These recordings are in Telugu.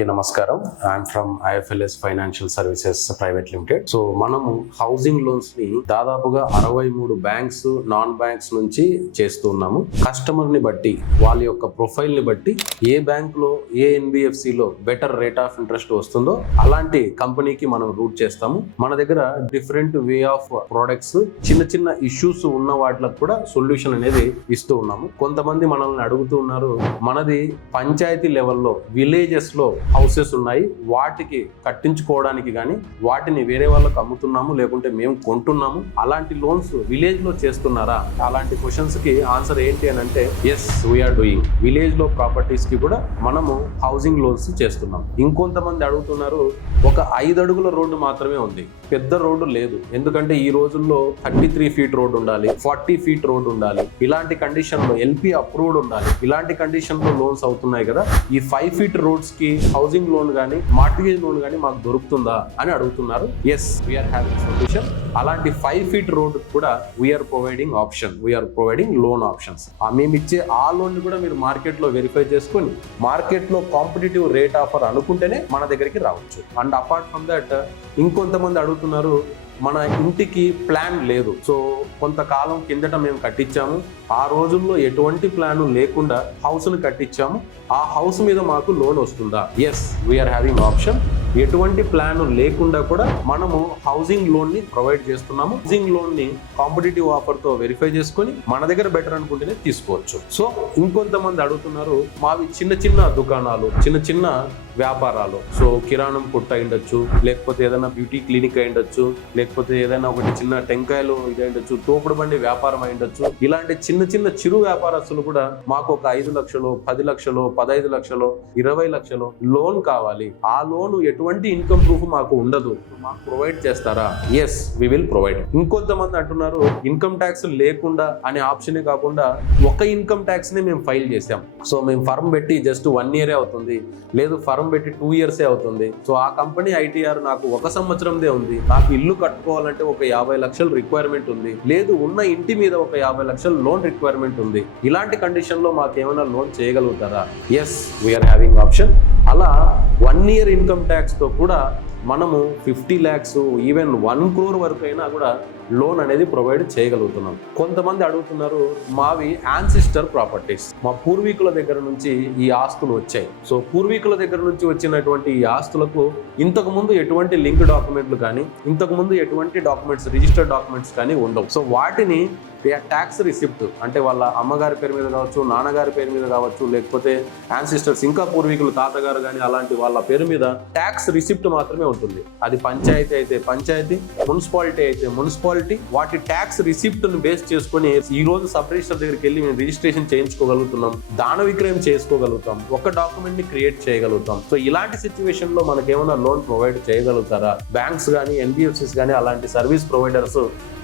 నమస్కారం. I'm from IFLS financial services private limited. So మనము హౌసింగ్ లోన్స్ ని దాదాపుగా 63 బ్యాంక్స్, నాన్ బ్యాంక్స్ నుంచి చేస్తూ ఉన్నాము. కస్టమర్ ని బట్టి, వాళ్ళ యొక్క ప్రొఫైల్ ని బట్టి ఏ బ్యాంక్ లో, ఏ NBFC లో బెటర్ రేట్ ఆఫ్ ఇంట్రెస్ట్ వస్తుందో అలాంటి కంపెనీకి మనం రూట్ చేస్తాము. మన దగ్గర డిఫరెంట్ వే ఆఫ్ ప్రొడక్ట్స్, చిన్న చిన్న ఇష్యూస్ ఉన్న వాటికి కూడా సొల్యూషన్ అనేది ఇస్తూ ఉన్నాము. కొంతమంది మనల్ని అడుగుతూ ఉన్నారు, మనది పంచాయతీ లెవెల్లో, విలేజెస్ లో హౌసెస్ ఉన్నాయి, వాటికి కట్టించుకోవడానికి కానీ వాటిని వేరే వాళ్ళకి అమ్ముతున్నాము, లేకుంటే మేము కొంటున్నాము, అలాంటి లోన్స్ విలేజ్ లో చేస్తున్నారా? అలాంటి క్వశ్చన్స్ కి ఆన్సర్ ఏంటి అని అంటే, ఎస్ వీఆర్ డూయింగ్. విలేజ్ లో ప్రాపర్టీస్ కి కూడా మనము హౌసింగ్ లోన్స్ చేస్తున్నాం. ఇంకొంతమంది అడుగుతున్నారు, ఒక 5 అడుగుల రోడ్డు మాత్రమే ఉంది, పెద్ద రోడ్డు లేదు, ఎందుకంటే ఈ రోజుల్లో 33 ఫీట్ రోడ్ ఉండాలి, 40 ఫీట్ రోడ్ ఉండాలి, ఇలాంటి కండిషన్ లో LP అప్రూవ్డ్ ఉండాలి, ఇలాంటి కండిషన్ లో లోన్స్ అవుతున్నాయి కదా, ఈ 5 ఫీట్ రోడ్స్ కి హౌసింగ్ లోన్ గానీ, మార్టిగేజ్ లోన్ గానీ మాకు దొరుకుతుందా అని అడుగుతున్నారు. Yes, we are having solution. అలాంటి 5 ఫీట్ రోడ్ కూడా we are providing option, we are providing loan options. మేము ఇచ్చే ఆ లోన్ కూడా మీరు మార్కెట్ లో వెరిఫై చేసుకొని, మార్కెట్ లో కాంపిటేటివ్ రేట్ ఆఫర్ అనుకుంటేనే మన దగ్గరికి రావచ్చు. అండ్ అపార్ట్ ఫ్రమ్ దట్, ఇంకొంతమంది అడుగుతున్నారు, మన ఇంటికి ప్లాన్ లేదు, సో కొంతకాలం కిందట మేము కట్టించాము, ఆ రోజుల్లో ఎటువంటి ప్లాన్ లేకుండా హౌస్ను కట్టించాము, ఆ హౌస్ మీద మాకు లోన్ వస్తుందా? Yes, we are having option. ఎటువంటి ప్లాన్ లేకుండా కూడా మనము హౌసింగ్ లోన్ ని ప్రొవైడ్ చేస్తున్నాము. హౌసింగ్ లోన్ ని కాంపిటేటివ్ ఆఫర్ తో వెరిఫై చేసుకొని మన దగ్గర బెటర్ అనుకుంటేనే తీసుకోవచ్చు. సో ఇంకొంతమంది అడుగుతున్నారు, మావి చిన్న చిన్న దుకాణాలు, చిన్న చిన్న వ్యాపారాలు, సో కిరాణం కొట్టు అయిండొచ్చు, లేకపోతే ఏదైనా బ్యూటీ క్లినిక్ అయిండొచ్చు, లేకపోతే ఏదైనా ఒకటి చిన్న టెంకాయలు ఇది అయిండొచ్చు, తోపుడు బండి వ్యాపారం అయిండొచ్చు, ఇలాంటి చిన్న చిన్న చిరు వ్యాపారస్తులు కూడా మాకు ఒక 5 లక్షలు, 10 లక్షలు, 15 లక్షలు, 20 లక్షలు లోన్ కావాలి, ఆ లోన్ ఎటువంటి ఇన్కమ్ ప్రూఫ్ మాకు ఉండదు, మాకు ప్రొవైడ్ చేస్తారా? Yes, we will provide. ఇంకొంతమంది అంటున్నారు, ఇన్కమ్ ట్యాక్స్ లేకుండా అనే ఆప్షనే కాకుండా ఒక ఇన్కమ్ ట్యాక్స్ ని మేము ఫైల్ చేసాం, సో మేము ఫర్మ్ పెట్టి జస్ట్ 1 ఇయరే అవుతుంది, లేదు ఫర్మ్ పెట్టి 2 ఇయర్సే అవుతుంది, సో ఆ కంపెనీ ITR నాకు 1 సంవత్సరందే ఉంది, నాకు ఇల్లు కట్టుకోవాలంటే ఒక 50 లక్షలు రిక్వైర్మెంట్ ఉంది, లేదు ఉన్న ఇంటి మీద ఒక 50 లక్షలు లోన్ రిక్వైర్మెంట్ ఉంది, ఇలాంటి కండిషన్ లో మాకు ఏమైనా లోన్ చేయగలుగుతారా? Yes, we are having option. అలా 1 ఇయర్ ఇన్కమ్ ట్యాక్స్ తో కూడా మనము 50 lakhs, ఈవెన్ 1 crore వరకు అయినా కూడా లోన్ అనేది ప్రొవైడ్ చేయగలుగుతున్నాం. కొంతమంది అడుగుతున్నారు, మావి యాన్సిస్టర్ ప్రాపర్టీస్, మా పూర్వీకుల దగ్గర నుంచి ఈ ఆస్తులు వచ్చాయి, సో పూర్వీకుల దగ్గర నుంచి వచ్చినటువంటి ఈ ఆస్తులకు ఇంతకు ముందు ఎటువంటి లింక్ డాక్యుమెంట్లు కానీ, ఇంతకు ముందు ఎటువంటి డాక్యుమెంట్స్, రిజిస్టర్డ్ డాక్యుమెంట్స్ కానీ ఉండవు, సో వాటిని ట్యాక్స్ రిసిప్ట్ అంటే వాళ్ళ అమ్మగారి పేరు మీద కావచ్చు, నాన్నగారి పేరు మీద కావచ్చు, లేకపోతే యాన్సిస్టర్స్ ఇంకా పూర్వీకులు తాతగారు కానీ అలాంటి వాళ్ళ పేరు మీద ట్యాక్స్ రిసిప్ట్ మాత్రమే ఉంటుంది. అది పంచాయతీ అయితే పంచాయతీ, మున్సిపాలిటీ అయితే మున్సిపాలిటీ, వాటి ట్యాక్స్ రిసిప్ట్ ను బేస్ చేసుకుని ఈ రోజు సబ్ రిజిస్టర్ దగ్గరికి వెళ్ళి మేము రిజిస్ట్రేషన్ చేయించుకోగలుగుతున్నాం, దాన విక్రయం చేసుకోగలుగుతాం, ఒక డాక్యుమెంట్ ని క్రియేట్ చేయగలుగుతాం. సో ఇలాంటి సిచ్యువేషన్ లో మనకి ఏమైనా లోన్ ప్రొవైడ్ చేయగలుగుతారా? బ్యాంక్స్ కానీ, NBFCs కానీ అలాంటి సర్వీస్ ప్రొవైడర్స్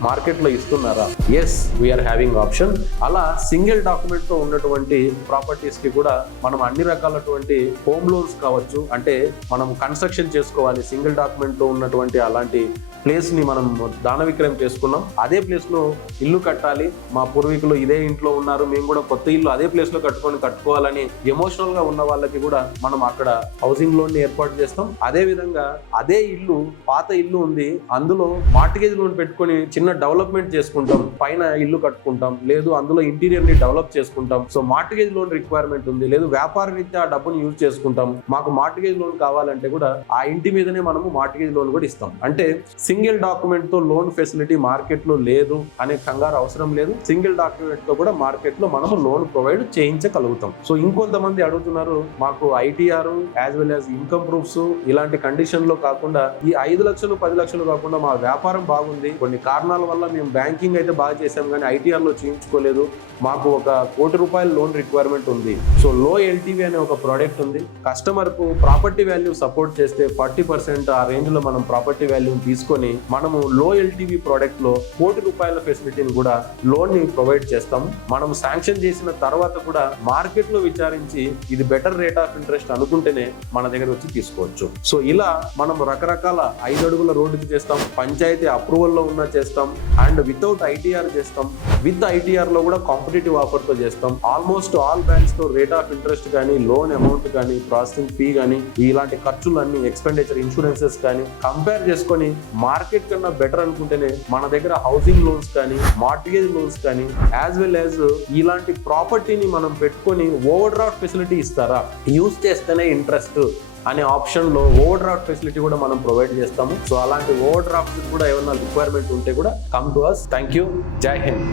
మార్కెట్ లో ఇస్తున్నారా? Yes, we are having option. అలా సింగిల్ డాక్యుమెంట్ తో ఉన్నటువంటి ప్రాపర్టీస్ కి కూడా మనం అన్ని రకాలటువంటి హోమ్ లోన్స్ కావచ్చు, అంటే మనం కన్స్ట్రక్షన్ చేసుకోవాలి, సింగిల్ డాక్యుమెంట్ తో ఉన్నటువంటి అలాంటి ప్లేస్ ని మనం దాన విక్రయం చేసుకున్నాం, అదే ప్లేస్ లో ఇల్లు కట్టాలి, మా పూర్వీకులు ఇదే ఇంట్లో ఉన్నారు, మేము కూడా కొత్త ఇల్లు అదే ప్లేస్ లో కట్టుకోవాలని ఎమోషనల్ గా ఉన్న వాళ్ళకి కూడా మనం అక్కడ హౌసింగ్ లోన్ ని ఏర్పాటు చేస్తాం. అదే విధంగా అదే ఇల్లు, పాత ఇల్లు ఉంది, అందులో మార్టిగేజ్ లోన్ పెట్టుకొని చిన్న డెవలప్మెంట్ చేసుకుంటాం, పైన ఇల్లు కట్టుకుంటాం, లేదు అందులో ఇంటీరియర్ ని డెవలప్ చేసుకుంటాం, సో మార్టిగేజ్ లోన్ రిక్వైర్మెంట్ ఉంది, లేదు వ్యాపార రీత్యా ఆ డబ్బుని యూజ్ చేసుకుంటాం, మాకు మార్టిగేజ్ లోన్ కావాలంటే కూడా ఆ ఇంటి మీదనే మనము మార్టిగేజ్ లోన్ కూడా ఇస్తాం. అంటే సింగిల్ డాక్యుమెంట్ తో లోన్ ఫెసిలిటీ మార్కెట్ లో లేదు అనే కంగారు అవసరం లేదు, సింగిల్ డాక్యుమెంట్ తో కూడా మార్కెట్ లో మనము లోన్ ప్రొవైడ్ చేయించగలుగుతాం. సో ఇంకొంతమంది అడుగుతున్నారు, మాకు ITR as well as income proofs ఇలాంటి కండిషన్ లో కాకుండా, ఈ 5 లక్షలు 10 లక్షలు కాకుండా మా వ్యాపారం బాగుంది, కొన్ని కారణాల వల్ల మేము బ్యాంకింగ్ అయితే బాగా చేసాం కానీ ITR లో చేయించుకోలేదు, మాకు ఒక 1 కోటి రూపాయల లోన్ రిక్వైర్మెంట్ ఉంది, సో లో LTV అనే ఒక ప్రోడక్ట్ ఉంది, కస్టమర్ కు ప్రాపర్టీ వాల్యూ సపోర్ట్ చేస్తే 40% ఆ రేంజ్ లో మనం ప్రాపర్టీ వాల్యూ తీసుకొని మనము లో LTV ప్రోడక్ట్ లో 1 కోటి రూపాయల ఫెసిలిటీని కూడా లోన్ ని ప్రొవైడ్ చేస్తాము. మనం శాంక్షన్ చేసిన తర్వాత కూడా మార్కెట్ లో విచారించి ఇది బెటర్ రేట్ ఆఫ్ ఇంట్రెస్ట్ అనుకుంటేనే మన దగ్గర వచ్చి తీసుకోవచ్చు. సో ఇలా మనం రకరకాల 5 అడుగుల రోడ్డుకి చేస్తాం, పంచాయతీ అప్రూవల్ లో ఉన్న చేస్తాం, అండ్ వితౌట్ ITR చేస్తాం, చేస్తాం. విత్ ఐటీఆర్ లో కూడా కాంపిటేటివ్ ఆఫర్ తో చేస్తాం. ఆల్మోస్ట్ ఆల్ బ్యాంక్స్ తో రేట్ ఆఫ్ ఇంట్రెస్ట్ కానీ, లోన్ అమౌంట్ కానీ, ప్రాసెసింగ్ ఫీ కానీ, ఇలాంటి ఖర్చులన్నీ, ఎక్స్పెండిచర్, ఇన్సూరెన్సెస్ కానీ కంపేర్ చేసుకొని మార్కెట్ కన్నా బెటర్ అనుకుంటేనే మన దగ్గర హౌసింగ్ లోన్స్ కానీ, మార్ట్గేజ్ లోన్స్ కానీ, యాజ్ వెల్ యాజ్ ఇలాంటి ప్రాపర్టీని మనం పెట్టుకొని ఓవర్ డ్రాఫ్ట్ ఫెసిలిటీ ఇస్తారా, యూజ్ చేస్తేనే ఇంట్రెస్ట్ అనే ఆప్షన్ లో ఓవర్ డ్రాఫ్ట్ ఫెసిలిటీ కూడా మనం ప్రొవైడ్ చేస్తాము. సో అలాంటి ఓవర్ డ్రాఫ్ట్ కూడా ఏమైనా రిక్వైర్మెంట్ ఉంటే కూడా come to us. Thank you. జై హింద్.